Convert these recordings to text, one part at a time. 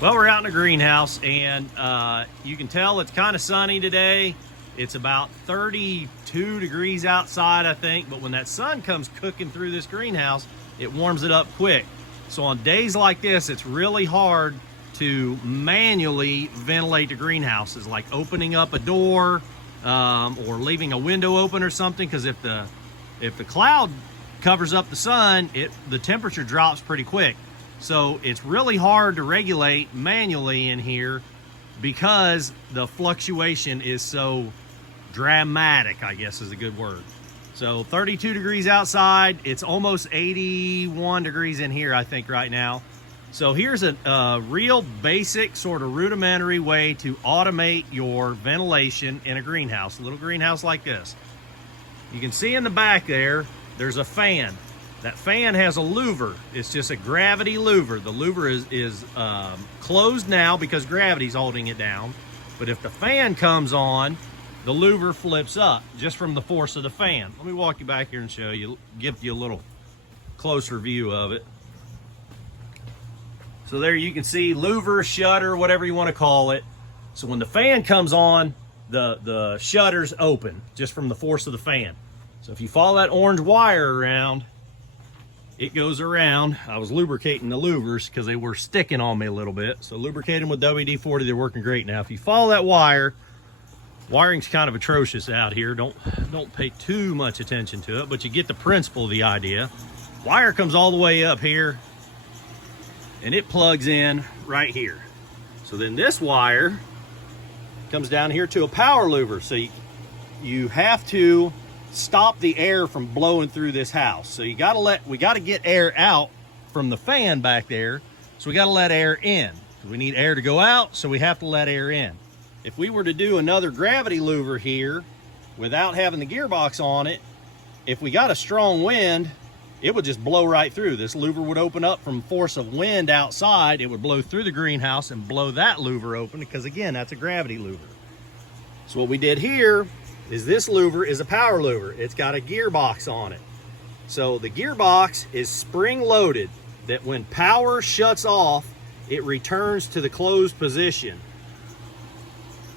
Well, we're out in a greenhouse, and you can tell it's kind of sunny today. It's about 32 degrees outside, I think, but when that sun comes cooking through this greenhouse, it warms it up quick. So on days like this, it's really hard to manually ventilate the greenhouses, like opening up a door or leaving a window open or something, because if the cloud covers up the sun, the temperature drops pretty quick. So it's really hard to regulate manually in here because the fluctuation is so dramatic, I guess is a good word. So 32 degrees outside, it's almost 81 degrees in here, I think, right now. So here's a real basic, sort of rudimentary way to automate your ventilation in a greenhouse, a little greenhouse like this. You can see in the back there's a fan. That fan has a louver. It's just a gravity louver. The louver is closed now because gravity's holding it down. But if the fan comes on, the louver flips up just from the force of the fan. Let me walk you back here and show you, give you a little closer view of it. So there you can see louver, shutter, whatever you want to call it. So when the fan comes on, the shutters open just from the force of the fan. So if you follow that orange wire around, it goes around. I was lubricating the louvers because they were sticking on me a little bit. So lubricate them with WD-40, they're working great now. If you follow that wire, wiring's kind of atrocious out here. Don't pay too much attention to it, but you get the principle of the idea. Wire comes all the way up here and it plugs in right here. So then this wire comes down here to a power louver. So you have to stop the air from blowing through this house. So we got to get air out from the fan back there. So we got to let air in. We need air to go out, so we have to let air in. If we were to do another gravity louver here without having the gearbox on it, if we got a strong wind, it would just blow right through. This louver would open up from force of wind outside. It would blow through the greenhouse and blow that louver open, because again, that's a gravity louver. So what we did here is this louver is a power louver. It's got a gearbox on it. So the gearbox is spring loaded, that when power shuts off, it returns to the closed position.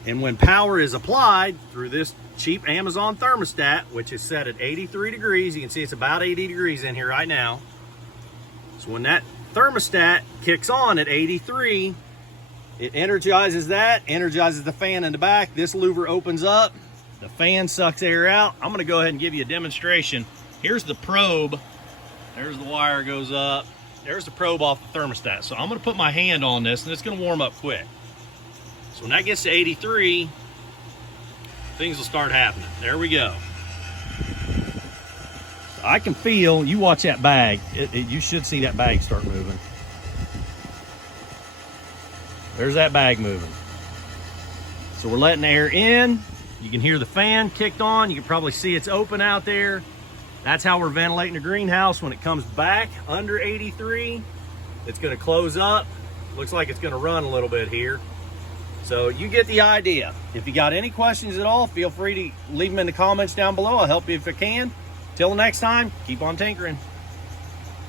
And when power is applied through this cheap Amazon thermostat, which is set at 83 degrees, you can see it's about 80 degrees in here right now. So when that thermostat kicks on at 83, it energizes the fan in the back. This louver opens up. The fan sucks air out. I'm gonna go ahead and give you a demonstration. Here's the probe. There's the wire goes up. There's the probe off the thermostat. So I'm gonna put my hand on this and it's gonna warm up quick. So when that gets to 83, things will start happening. There we go. So I can feel, you watch that bag. You should see that bag start moving. There's that bag moving. So we're letting air in. You can hear the fan kicked on. You can probably see it's open out there. That's how we're ventilating the greenhouse. When it comes back under 83, it's gonna close up. Looks like it's gonna run a little bit here. So you get the idea. If you got any questions at all, feel free to leave them in the comments down below. I'll help you if I can. Till next time, keep on tinkering.